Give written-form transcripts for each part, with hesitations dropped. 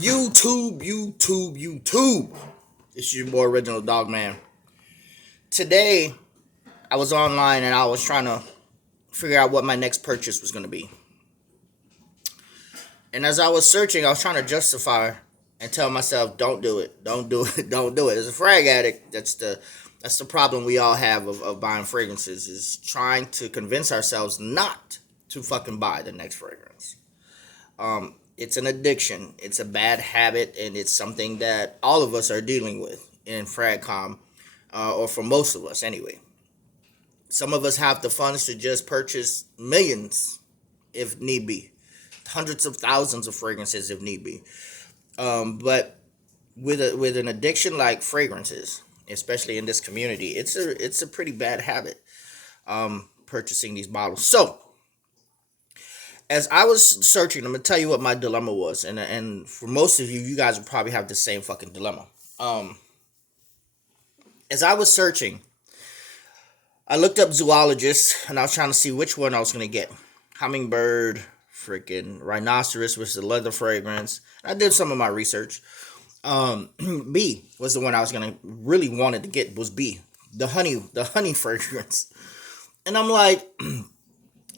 YouTube. It's your boy Original Dog Man. Today, I was online and I was trying to figure out what my next purchase was going to be. And as I was searching, I was trying to justify and tell myself, "Don't do it, don't do it, don't do it." As a frag addict, that's the problem we all have of buying fragrances is trying to convince ourselves not to fucking buy the next fragrance. It's an addiction. It's a bad habit, and it's something that all of us are dealing with in Fragcom, or for most of us anyway. Some of us have the funds to just purchase millions if need be, hundreds of thousands of fragrances if need be. But with an addiction like fragrances, especially in this community, it's a pretty bad habit. Purchasing these bottles. So as I was searching, I'm gonna tell you what my dilemma was, and for most of you, you guys will probably have the same fucking dilemma. As I was searching, I looked up zoologists, and I was trying to see which one I was gonna get. Hummingbird, freaking rhinoceros, which is a leather fragrance. I did some of my research. B was the one I was gonna really wanted to get was B, the honey fragrance, and I'm like.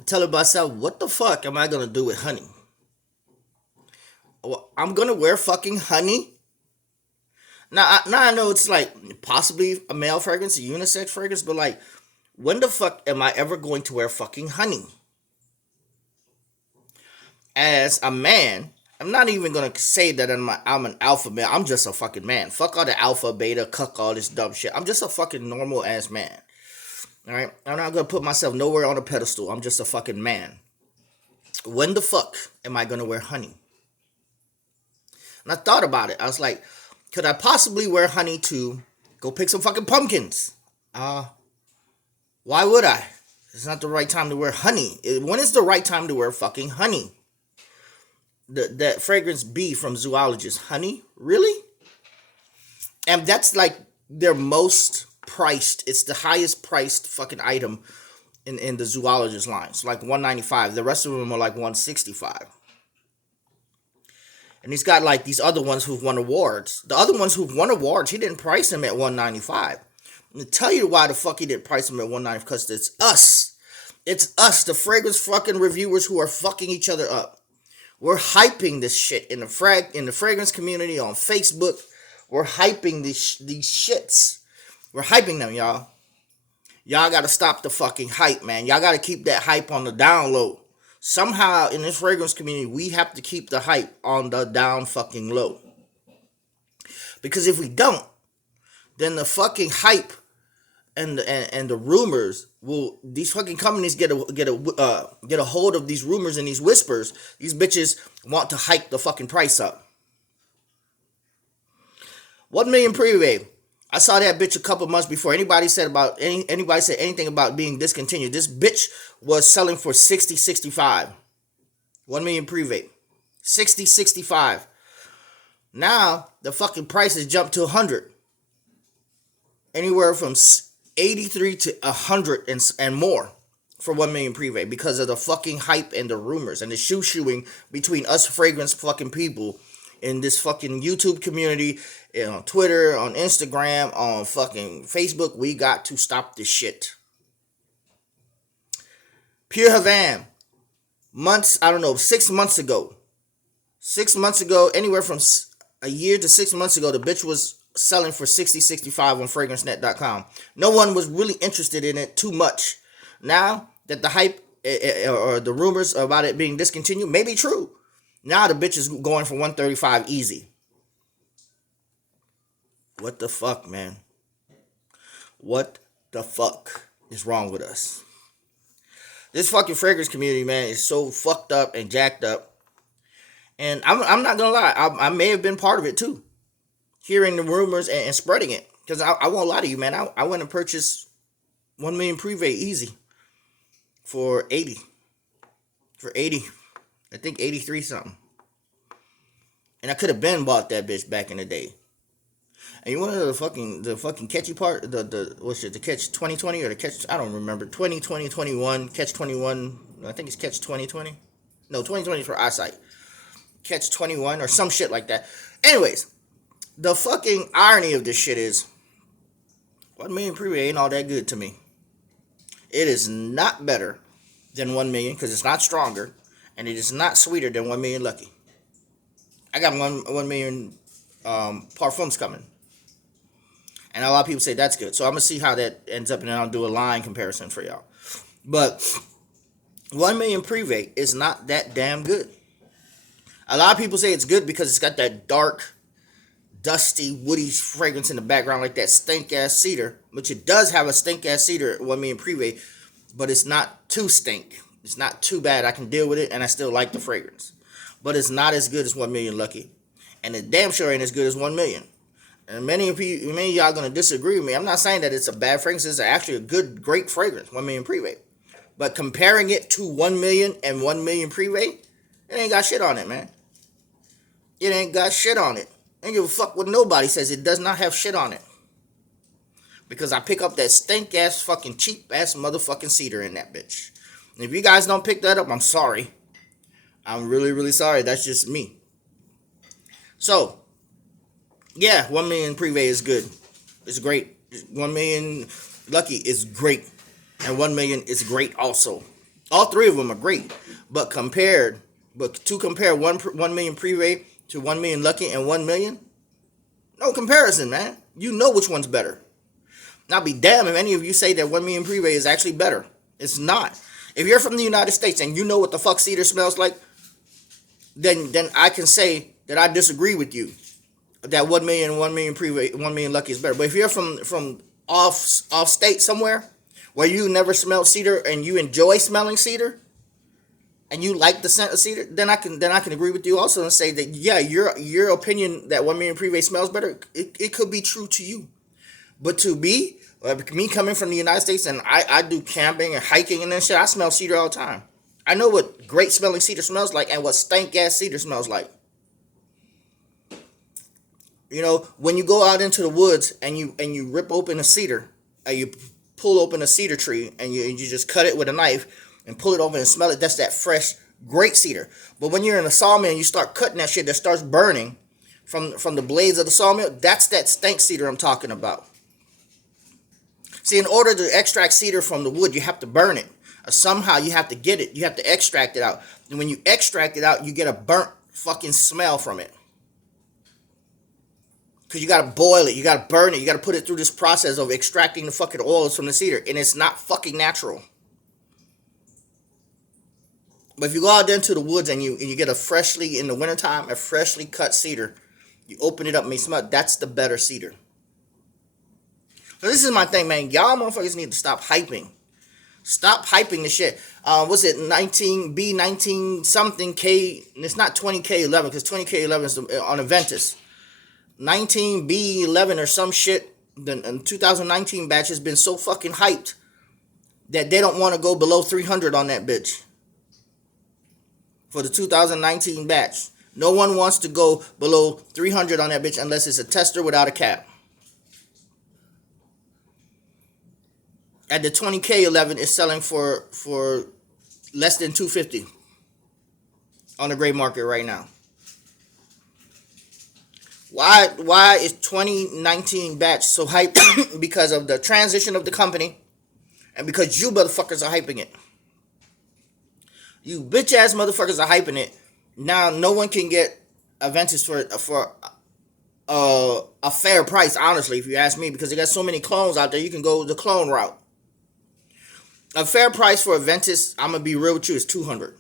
Telling myself, what the fuck am I gonna do with honey? Well, I'm gonna wear fucking honey. Now I know it's like possibly a male fragrance, a unisex fragrance, but like, when the fuck am I ever going to wear fucking honey? As a man, I'm not even gonna say that I'm an alpha male. I'm just a fucking man. Fuck all the alpha, beta, cuck, all this dumb shit. I'm just a fucking normal ass man. All right, I'm not gonna put myself nowhere on a pedestal. I'm just a fucking man. When the fuck am I gonna wear honey? And I thought about it. I was like, could I possibly wear honey to go pick some fucking pumpkins? Why would I? It's not the right time to wear honey. When is the right time to wear fucking honey? That fragrance B from Zoologist, honey, really? And that's like their most priced. It's the highest priced fucking item in the Zoologist line. It's like $195. The rest of them are like $165. And he's got like these other ones who've won awards. The other ones who've won awards, he didn't price them at $195. I'm gonna tell you why the fuck he didn't price them at $195, because it's us. It's us, the fragrance fucking reviewers who are fucking each other up. We're hyping this shit in the fragrance community on Facebook. We're hyping these shits. We're hyping them, y'all. Y'all gotta stop the fucking hype, man. Y'all gotta keep that hype on the down low. Somehow in this fragrance community, we have to keep the hype on the down fucking low. Because if we don't, then the fucking hype and the rumors will. These fucking companies get a hold of these rumors and these whispers. These bitches want to hike the fucking price up. 1 million pre-wave. I saw that bitch a couple months before anybody said anything about being discontinued. This bitch was selling for 60-65. 1 million pre-vape. 60-65. Now the fucking price has jumped to 100. Anywhere from 83 to 100 and more for 1 million pre-vape because of the fucking hype and the rumors and the shoeing between us fragrance fucking people in this fucking YouTube community, on Twitter, on Instagram, on fucking Facebook. We got to stop this shit. Pure Havana. 6 months ago. 6 months ago, anywhere from a year to 6 months ago, the bitch was selling for 60-65 on fragrancenet.com. No one was really interested in it too much. Now that the hype or the rumors about it being discontinued may be true. Now the bitch is going for 135 easy. What the fuck, man? What the fuck is wrong with us? This fucking fragrance community, man, is so fucked up and jacked up. And I'm not gonna lie, I may have been part of it too. Hearing the rumors and spreading it. Because I won't lie to you, man. I went and purchased 1 million pre-vape easy for 80. For 80. I think 83 something. And I could have been bought that bitch back in the day. And you want to know the fucking catchy part? The catch 2020 or the catch, I don't remember. 2020, 21, catch 21. I think it's catch 2020. No, 2020 for eyesight. Catch 21 or some shit like that. Anyways, the fucking irony of this shit is 1 million Privé ain't all that good to me. It is not better than 1 million because it's not stronger, and it is not sweeter than 1 million Lucky. I got 1 million parfums coming. And a lot of people say that's good. So I'm going to see how that ends up, and then I'll do a line comparison for y'all. But 1 million Privé is not that damn good. A lot of people say it's good because it's got that dark, dusty, woody fragrance in the background, like that stink-ass cedar. Which it does have a stink-ass cedar, 1 million Privé, but it's not too stink. It's not too bad. I can deal with it, and I still like the fragrance. But it's not as good as 1 million Lucky. And it damn sure ain't as good as 1 million. And many of y'all going to disagree with me. I'm not saying that it's a bad fragrance. It's actually a good, great fragrance, 1 million Privé. But comparing it to 1 million and 1 million Privé, it ain't got shit on it, man. It ain't got shit on it. I don't give a fuck what nobody says. It does not have shit on it. Because I pick up that stink-ass, fucking cheap-ass motherfucking cedar in that bitch. And if you guys don't pick that up, I'm sorry. I'm really, really sorry. That's just me. So, yeah, 1 million Privé is good. It's great. 1 million Lucky is great. And 1 million is great also. All three of them are great. But to compare 1 million Privé to 1 million Lucky and 1 million, no comparison, man. You know which one's better. Now be damned if any of you say that 1 million Privé is actually better. It's not. If you're from the United States and you know what the fuck cedar smells like, then I can say that I disagree with you. That 1 million Privé, 1 million Lucky is better. But if you're from off state somewhere where you never smelled cedar and you enjoy smelling cedar and you like the scent of cedar, then I can agree with you also and say that yeah, your opinion that 1 million Privé smells better, it could be true to you. But to me coming from the United States, and I do camping and hiking and that shit, I smell cedar all the time. I know what great smelling cedar smells like and what stank ass cedar smells like. You know, when you go out into the woods and you rip open a cedar, and you pull open a cedar tree and you just cut it with a knife and pull it open and smell it, that's that fresh, great cedar. But when you're in a sawmill and you start cutting that shit that starts burning from the blades of the sawmill, that's that stank cedar I'm talking about. See, in order to extract cedar from the wood, you have to burn it. Somehow you have to get it. You have to extract it out. And when you extract it out, you get a burnt fucking smell from it. Because you got to boil it. You got to burn it. You got to put it through this process of extracting the fucking oils from the cedar. And it's not fucking natural. But if you go out there into the woods and you get in the wintertime, a freshly cut cedar, you open it up and you smell it, that's the better cedar. So this is my thing, man. Y'all motherfuckers need to stop hyping. Stop hyping the shit. What's it? 19 something K. And it's not 20K11 because 20K11 is on Aventus. 19B11 or some shit. The 2019 batch has been so fucking hyped that they don't want to go below 300 on that bitch. For the 2019 batch. No one wants to go below 300 on that bitch unless it's a tester without a cap. At the 20K11 is selling for less than $250 on the gray market right now. Why is 2019 batch so hyped? Because of the transition of the company and because you motherfuckers are hyping it. You bitch ass motherfuckers are hyping it. Now no one can get Aventus for a fair price, honestly, if you ask me, because they got so many clones out there. You can go the clone route. A fair price for Aventus, I'm gonna be real with you, is $200.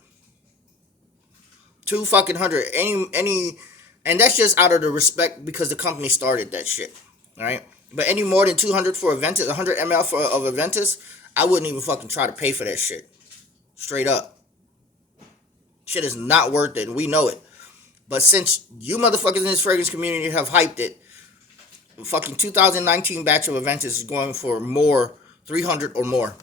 $200. And that's just out of the respect because the company started that shit. Alright? But any more than $200 for Aventus, 100 ml of Aventus, I wouldn't even fucking try to pay for that shit. Straight up. Shit is not worth it. We know it. But since you motherfuckers in this fragrance community have hyped it, the fucking 2019 batch of Aventus is going for more, 300 or more.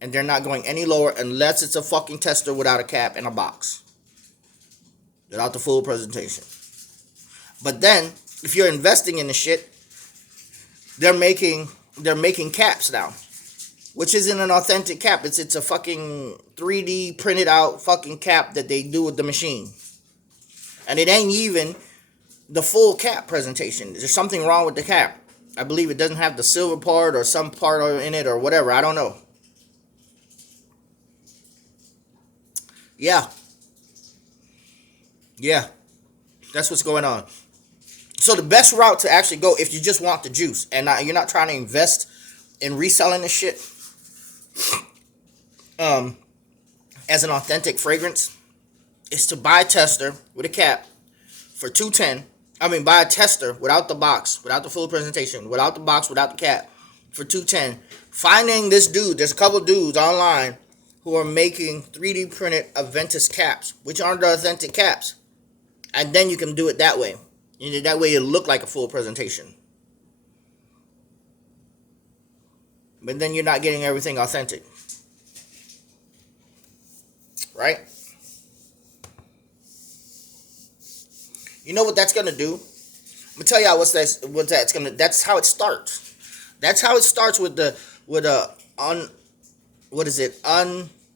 And they're not going any lower unless it's a fucking tester without a cap and a box. Without the full presentation. But then, if you're investing in the shit, they're making caps now. Which isn't an authentic cap. It's a fucking 3D printed out fucking cap that they do with the machine. And it ain't even the full cap presentation. There's something wrong with the cap. I believe it doesn't have the silver part or some part in it or whatever. I don't know. Yeah. Yeah. That's what's going on. So the best route to actually go, if you just want the juice and you're not trying to invest in reselling the shit as an authentic fragrance, is to buy a tester with a cap for $210. I mean, buy a tester without the box, without the full presentation, without the box, without the cap, for $210. Finding this dude, there's a couple dudes online who are making 3D printed Aventus caps, which aren't the authentic caps. And then you can do it that way. That way it'll look like a full presentation. But then you're not getting everything authentic. Right? You know what that's gonna do? I'm gonna tell y'all what that's gonna. That's how it starts. That's how it starts with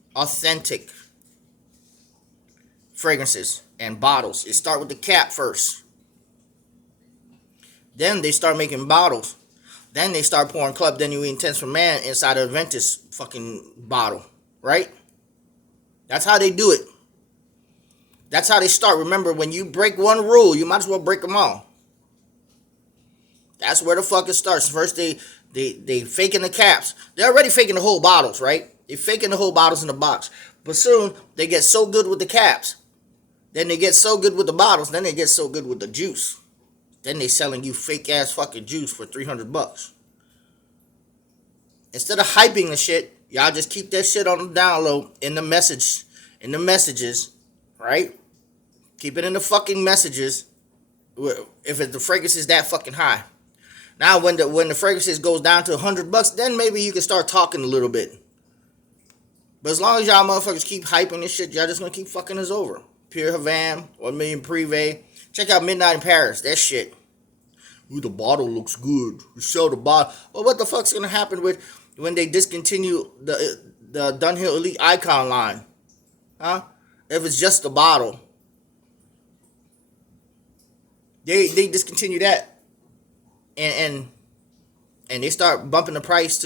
unauthentic fragrances and bottles. It start with the cap first. Then they start making bottles. Then they start pouring Club De Nuit Intense for Man inside a Aventus fucking bottle, right? That's how they do it. That's how they start. Remember, when you break one rule, you might as well break them all. That's where the fuck it starts. First, they faking the caps. They're already faking the whole bottles, right? They're faking the whole bottles in the box. But soon, they get so good with the caps. Then they get so good with the bottles. Then they get so good with the juice. Then they selling you fake ass fucking juice for $300. Instead of hyping the shit, y'all just keep that shit on the down low in the messages, right? Keep it in the fucking messages. If the fragrance is that fucking high. Now, when the fragrances goes down to $100, then maybe you can start talking a little bit. But as long as y'all motherfuckers keep hyping this shit, y'all just gonna keep fucking us over. Pure Havana, 1 million Privé. Check out Midnight in Paris. That shit. Ooh, the bottle looks good. You sell the bottle. Well, what the fuck's gonna happen when they discontinue the Dunhill Elite Icon line? Huh? If it's just the bottle. They discontinue that. And they start bumping the price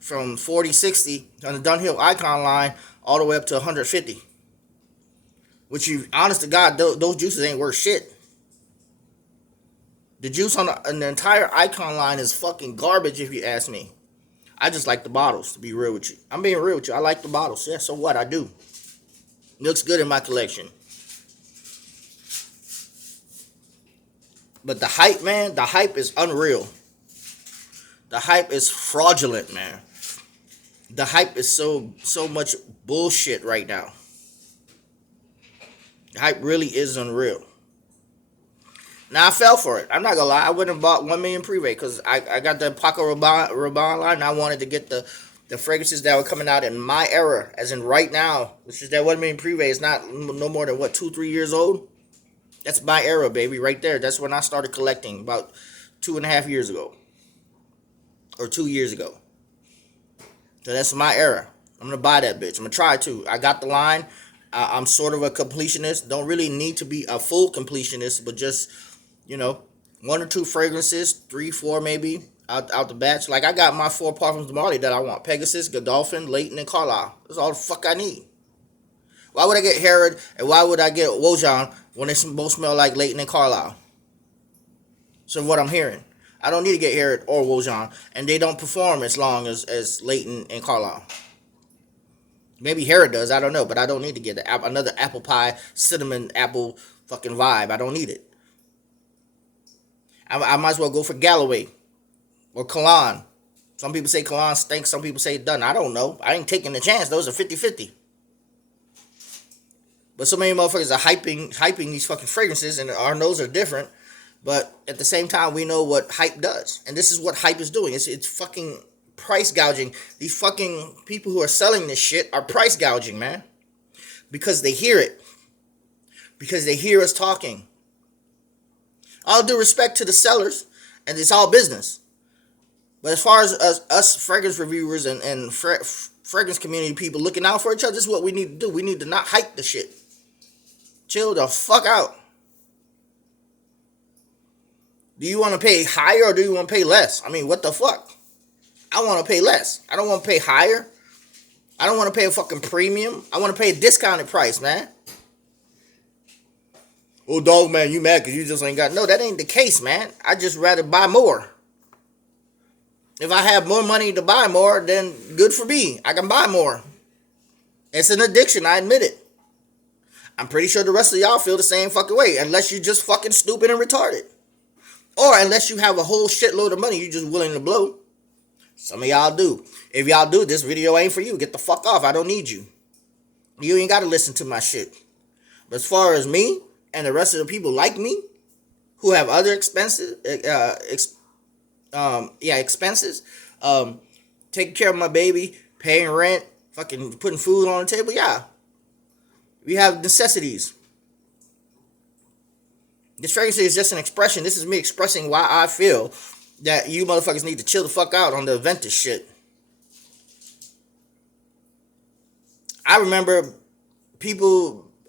from $40-$60 on the Dunhill Icon line all the way up to $150. Which, honest to God, those juices ain't worth shit. The juice on the entire Icon line is fucking garbage, if you ask me. I just like the bottles, to be real with you. I'm being real with you. I like the bottles. Yeah, so what? I do. It looks good in my collection. But the hype, man, the hype is unreal. The hype is fraudulent, man. The hype is so much bullshit right now. The hype really is unreal. Now, I fell for it. I'm not gonna lie. I wouldn't have bought 1 million Privé because I got the Paco Rabanne line, and I wanted to get the fragrances that were coming out in my era, as in right now, which is that 1 million Privé is not no more than, 2-3 years old? That's my era, baby, right there. That's when I started collecting, about 2.5 years ago. Or 2 years ago. So that's my era. I'm going to buy that bitch. I'm going to try to. I got the line. I'm sort of a completionist. Don't really need to be a full completionist, but just, 1 or 2 fragrances, 3, 4 maybe, out the batch. Like, I got my 4 Parfums de Marly that I want. Pegasus, Godolphin, Leighton, and Carlisle. That's all the fuck I need. Why would I get Herod and why would I get Wojan when they both smell like Leighton and Carlisle? So what I'm hearing. I don't need to get Herod or Wojan, and they don't perform as long as Leighton and Carlisle. Maybe Herod does, I don't know, but I don't need to get another apple pie, cinnamon, apple fucking vibe. I don't need it. I might as well go for Galloway or Cologne. Some people say Cologne stinks, some people say it doesn't. I don't know. I ain't taking the chance. Those are 50-50. But so many motherfuckers are hyping these fucking fragrances, and our nose are different. But at the same time, we know what hype does. And this is what hype is doing. It's fucking price gouging. These fucking people who are selling this shit are price gouging, man. Because they hear it. Because they hear us talking. All due respect to the sellers, and it's all business. But as far as us fragrance reviewers and fragrance community people looking out for each other, this is what we need to do. We need to not hype the shit. Chill the fuck out. Do you want to pay higher or do you want to pay less? I mean, what the fuck? I want to pay less. I don't want to pay higher. I don't want to pay a fucking premium. I want to pay a discounted price, man. Oh, dog, man, you mad because you just ain't got... No, that ain't the case, man. I just rather buy more. If I have more money to buy more, then good for me. I can buy more. It's an addiction, I admit it. I'm pretty sure the rest of y'all feel the same fucking way, unless you just fucking stupid and retarded. Or unless you have a whole shitload of money you just willing to blow. Some of y'all do. If y'all do, this video ain't for you. Get the fuck off. I don't need you. You ain't got to listen to my shit. But as far as me and the rest of the people like me, who have other expenses, expenses, taking care of my baby, paying rent, fucking putting food on the table, yeah. We have necessities. This fragrance is just an expression. This is me expressing why I feel that you motherfuckers need to chill the fuck out on the Aventus shit. I remember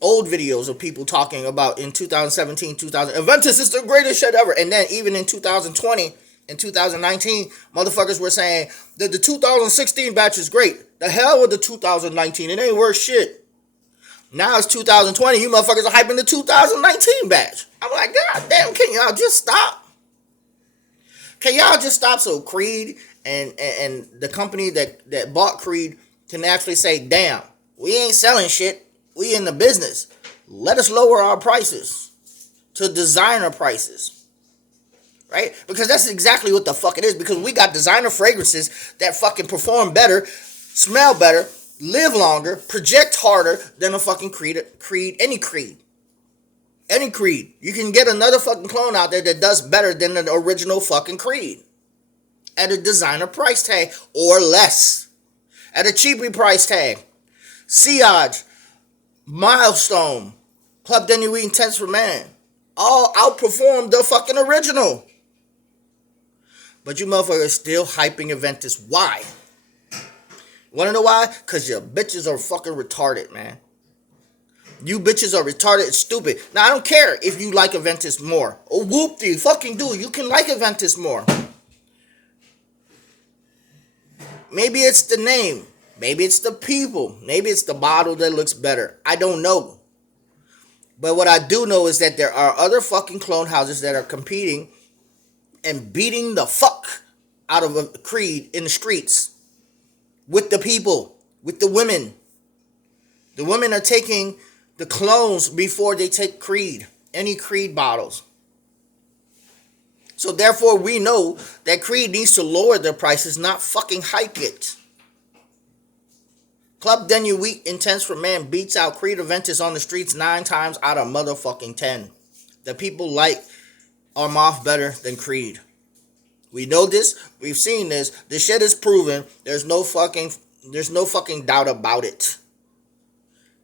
old videos of people talking about in 2017, Aventus is the greatest shit ever. And then even in 2020 and 2019, motherfuckers were saying that the 2016 batch is great. The hell with the 2019. It ain't worth shit. Now it's 2020. You motherfuckers are hyping the 2019 batch. I'm like, God damn, can y'all just stop? Can y'all just stop so Creed and the company that bought Creed can actually say, damn, we ain't selling shit. We in the business. Let us lower our prices to designer prices. Right? Because that's exactly what the fuck it is. Because we got designer fragrances that fucking perform better, smell better, live longer, project harder than a fucking Creed, any Creed. Any Creed. You can get another fucking clone out there that does better than the original fucking Creed. At a designer price tag or less. At a cheapy price tag. Sillage, Milestone, Club de Nuit Intense for Man. All outperformed the fucking original. But you motherfuckers still hyping Aventus. Why? Wanna know why? Because your bitches are fucking retarded, man. You bitches are retarded and stupid. Now, I don't care if you like Aventus more. Oh, whoop-de, fucking do. You can like Aventus more. Maybe it's the name. Maybe it's the people. Maybe it's the bottle that looks better. I don't know. But what I do know is that there are other fucking clone houses that are competing and beating the fuck out of a Creed in the streets. With the people. With the women. The women are taking the clones before they take Creed. Any Creed bottles. So therefore we know that Creed needs to lower their prices, not fucking hike it. Club de Nuit Intense for Man beats out Creed Aventus on the streets 9 times out of motherfucking 10. The people like Armagh better than Creed. We know this. We've seen this. This shit is proven. There's no fucking doubt about it.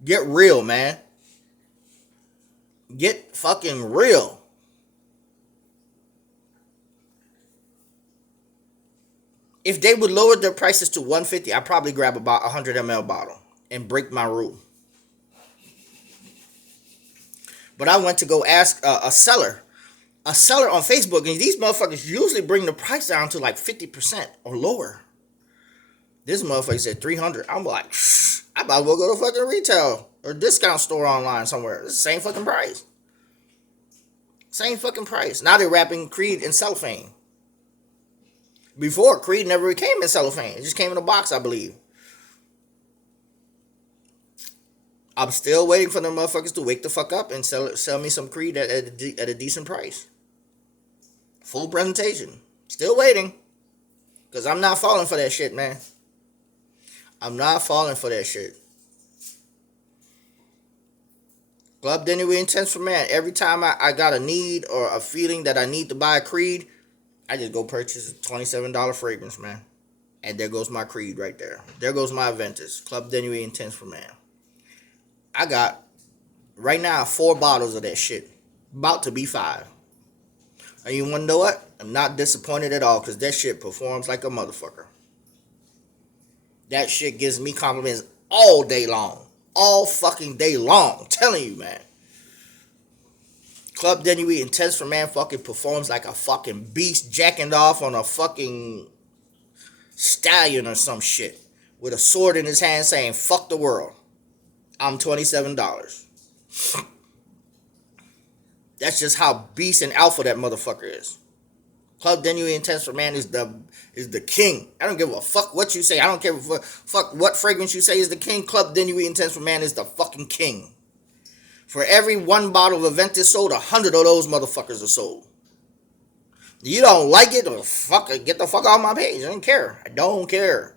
Get real, man. Get fucking real. If they would lower their prices to $150, I'd probably grab about a 100 ml bottle and break my rule. But I went to go ask a seller on Facebook, and these motherfuckers usually bring the price down to like 50% or lower. This motherfucker said $300. I'm like, I about to go to fucking retail or discount store online somewhere. It's the same fucking price. Same fucking price. Now they're wrapping Creed in cellophane. Before, Creed never came in cellophane. It just came in a box, I believe. I'm still waiting for them motherfuckers to wake the fuck up and sell me some Creed at a decent price. Full presentation. Still waiting. Because I'm not falling for that shit, man. I'm not falling for that shit. Club de Nuit Intense for Man. Every time I got a need or a feeling that I need to buy a Creed, I just go purchase a $27 fragrance, man. And there goes my Creed right there. There goes my Aventus. Club de Nuit Intense for Man. I got, right now, 4 bottles of that shit. About to be 5. And you want to know what? I'm not disappointed at all because that shit performs like a motherfucker. That shit gives me compliments all day long. All fucking day long. I'm telling you, man. Club Denui Intense for Man fucking performs like a fucking beast jacking off on a fucking stallion or some shit with a sword in his hand saying, fuck the world. I'm $27. That's just how beast and alpha that motherfucker is. Club Denui Intense for Man is the king. I don't give a fuck what you say. I don't care fuck what fragrance you say is the king. Club Denui Intense for Man is the fucking king. For every one bottle of Aventus sold, 100 of those motherfuckers are sold. You don't like it, or fuck it, get the fuck off my page. I don't care. I don't care.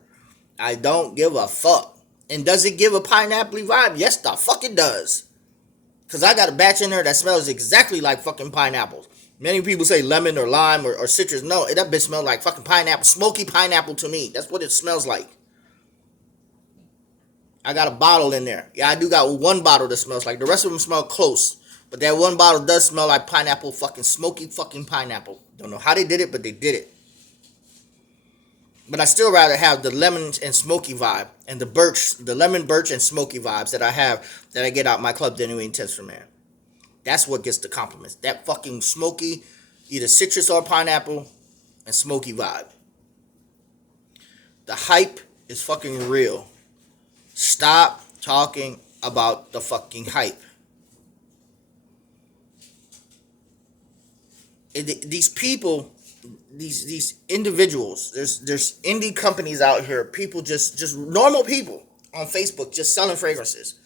I don't give a fuck. And does it give a pineapple vibe? Yes, the fuck it does. Because I got a batch in there that smells exactly like fucking pineapples. Many people say lemon or lime or citrus. No, that bitch smells like fucking pineapple. Smoky pineapple to me. That's what it smells like. I got a bottle in there. Yeah, I do got one bottle that smells like. The rest of them smell close. But that one bottle does smell like pineapple, fucking smoky fucking pineapple. Don't know how they did it, but they did it. But I still rather have the lemon and smoky vibe and the lemon, birch, and smoky vibes that I get out my Club Denui Intense for Man. That's what gets the compliments. That fucking smoky, either citrus or pineapple, and smoky vibe. The hype is fucking real. Stop talking about the fucking hype. These people, these individuals, there's indie companies out here, people just normal people on Facebook just selling fragrances.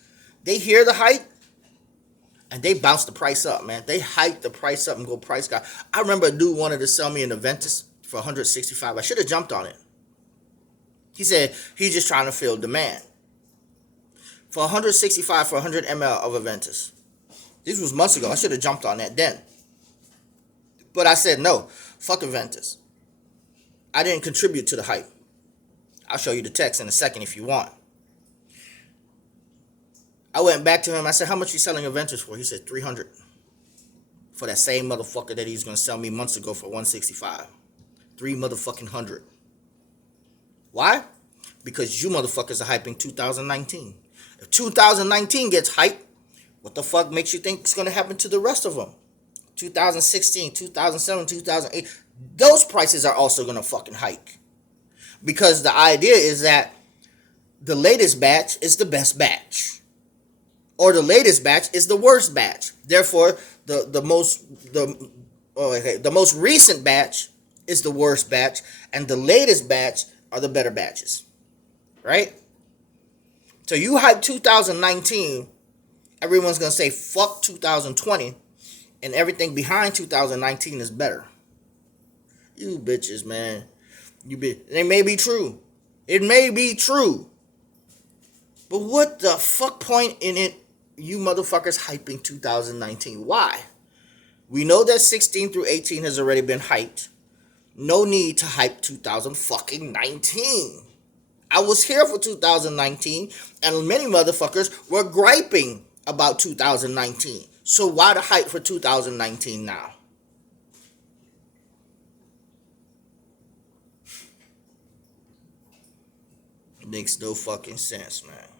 They hear the hype and they bounce the price up, man. They hype the price up and go price guy. I remember a dude wanted to sell me an Aventus for $165. I should have jumped on it. He said he's just trying to fill demand. For $165 for 100 ml of Aventus. This was months ago. I should have jumped on that then. But I said no. Fuck Aventus. I didn't contribute to the hype. I'll show you the text in a second if you want. I went back to him. I said, how much you selling Aventus for? He said $300. For that same motherfucker that he's going to sell me months ago for $165. $300. Why? Because you motherfuckers are hyping 2019. If 2019 gets hyped, what the fuck makes you think it's going to happen to the rest of them? 2016, 2007, 2008, those prices are also going to fucking hike. Because the idea is that the latest batch is the best batch. Or the latest batch is the worst batch. Therefore, the most recent batch is the worst batch, and the latest batch are the better batches. Right? So you hype 2019, everyone's going to say fuck 2020, and everything behind 2019 is better. You bitches, man. It may be true. It may be true. But what the fuck point in it, you motherfuckers hyping 2019? Why? We know that 16 through 18 has already been hyped. No need to hype 2019. I was here for 2019, and many motherfuckers were griping about 2019. So why the hype for 2019 now? It makes no fucking sense, man.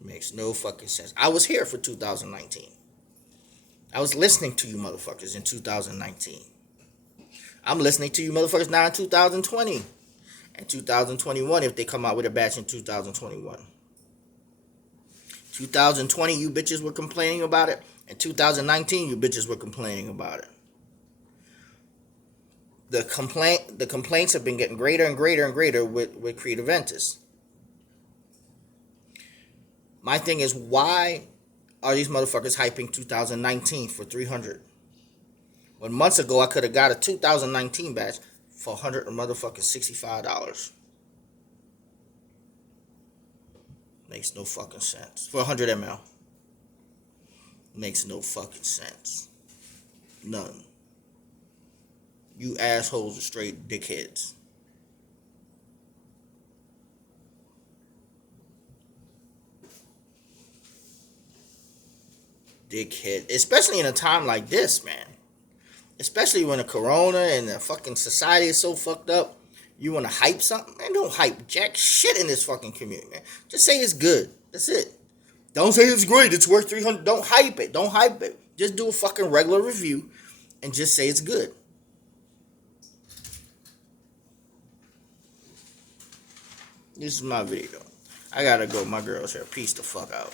It makes no fucking sense. I was here for 2019. I was listening to you motherfuckers in 2019. I'm listening to you motherfuckers now in 2020. And 2021 if they come out with a batch in 2021. 2020, you bitches were complaining about it. In 2019, you bitches were complaining about it. The complaints have been getting greater and greater and greater with Creed Aventus. My thing is, why are these motherfuckers hyping 2019 for $300? When months ago I could have got a 2019 batch for $165. Makes no fucking sense. For 100 ml. Makes no fucking sense. None. You assholes are straight dickheads. Dickhead. Especially in a time like this, man. Especially when the corona and the fucking society is so fucked up. You want to hype something? Man, don't hype jack shit in this fucking community, man. Just say it's good. That's it. Don't say it's great. It's worth $300. Don't hype it. Don't hype it. Just do a fucking regular review and just say it's good. This is my video. I gotta go. My girl's here. Peace the fuck out.